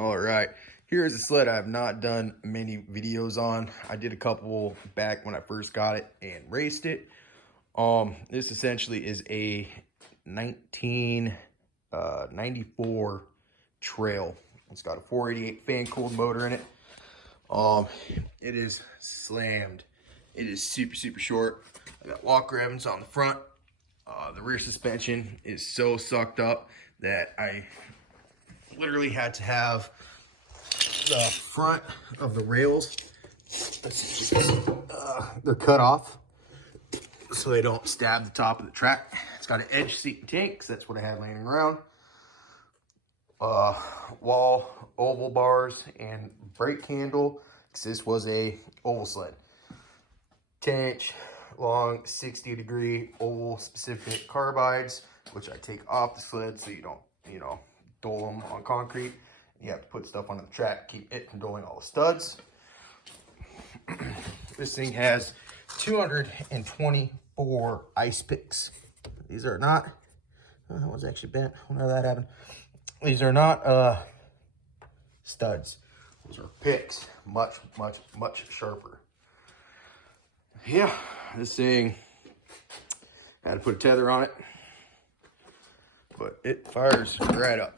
All right, here's a sled I have not done many videos on. I did a couple back when I first got it and raced it. This essentially is a 1994 trail. It's got a 488 fan-cooled motor in it. It is slammed. It is super short. I got walker Evans on the front. The rear suspension is so sucked up that I literally had to have the front of the rails, they're cut off so they don't stab the top of the track. It's got an edge seat and tank, because that's what I had laying around. Wall, oval bars, and brake handle, because this was a oval sled. 10-inch long 60-degree oval specific carbides, which I take off the sled so you don't, dull them on concrete. You have to put stuff onto the track, keep it from dulling all the studs. This thing has 224 ice picks. These are not, that one's actually bent, whenever that happened. These are not studs. Those are picks, much sharper. Yeah, this thing, had to put a tether on it, but it fires right up.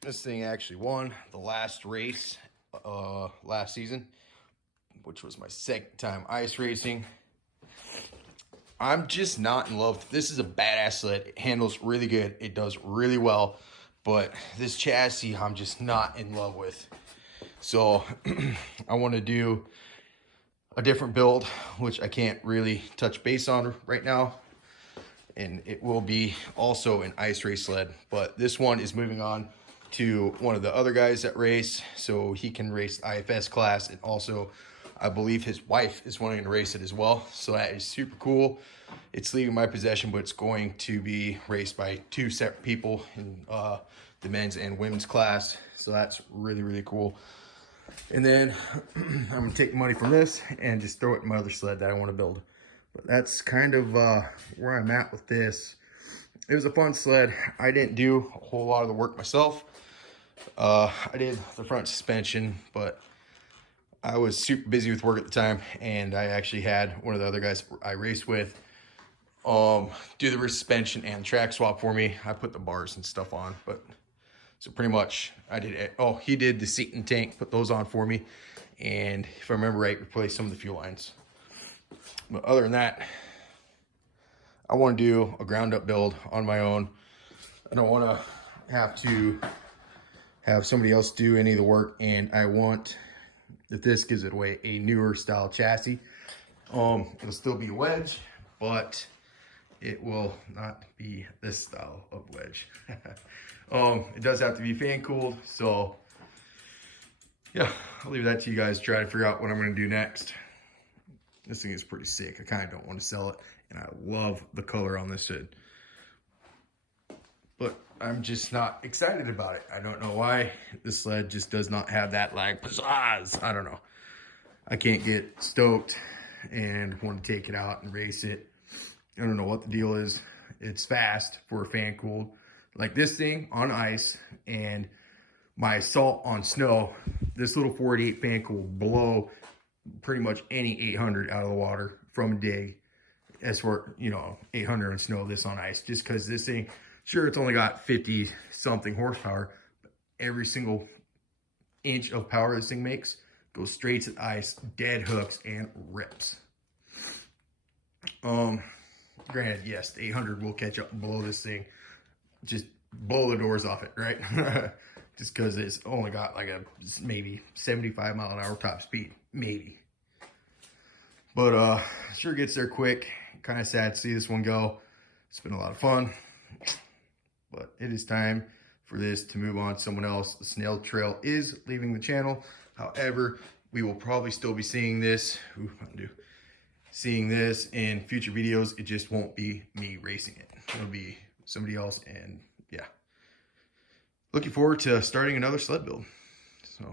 This thing actually won the last race last season, which was my second time ice racing. I'm just not in love. This is a badass sled. It handles really good. It does really well. But this chassis, I'm just not in love with. So I want to do a different build, which I can't really touch base on right now. And it will be also an ice race sled. But this one is moving on to one of the other guys that race, so he can race IFS class, and also I believe his wife is wanting to race it as well. So that is super cool. It's leaving my possession, but it's going to be raced by two separate people in the men's and women's class. So that's really cool. And then I'm gonna take money from this and just throw it in my other sled that I want to build. But that's kind of where I'm at with this. It was a fun sled. I didn't do a whole lot of the work myself. I did the front suspension, but I was super busy with work at the time, and I actually had one of the other guys I raced with do the rear suspension and track swap for me. I put the bars and stuff on, but so pretty much I did it. Oh, he did the seat and tank, put those on for me, and if I remember right, replaced some of the fuel lines. But other than that, I want to do a ground up build on my own. I don't want to have somebody else do any of the work, and I want, if this gives it away, a newer style chassis. It'll still be a wedge, but it will not be this style of wedge. It does have to be fan cooled, so yeah, I'll leave that to you guys to try to figure out what I'm going to do next. This thing is pretty sick. I kind of don't want to sell it, and I love the color on this hood, but I'm just not excited about it. I don't know why. This sled just does not have that like pizzazz. I don't know. I can't get stoked and want to take it out and race it. I don't know what the deal is. It's fast for a fan cooled. Like this thing on ice and my assault on snow, this little 488 fan cooled will blow pretty much any 800 out of the water from a dig. As for, 800 on snow, this on ice, just because this thing, sure, it's only got 50 something horsepower, but every single inch of power this thing makes goes straight to the ice, dead hooks, and rips. Granted, yes, the 800 will catch up and blow this thing, just blow the doors off it, right? Just because it's only got like a maybe 75 mile an hour top speed, maybe. But sure gets there quick. Kind of sad to see this one go. It's been a lot of fun, but it is time for this to move on to someone else. The snail trail is leaving the channel. However, we will probably still be seeing this. Seeing this in future videos. It just won't be me racing it. It'll be somebody else, and yeah. Looking forward to starting another sled build. So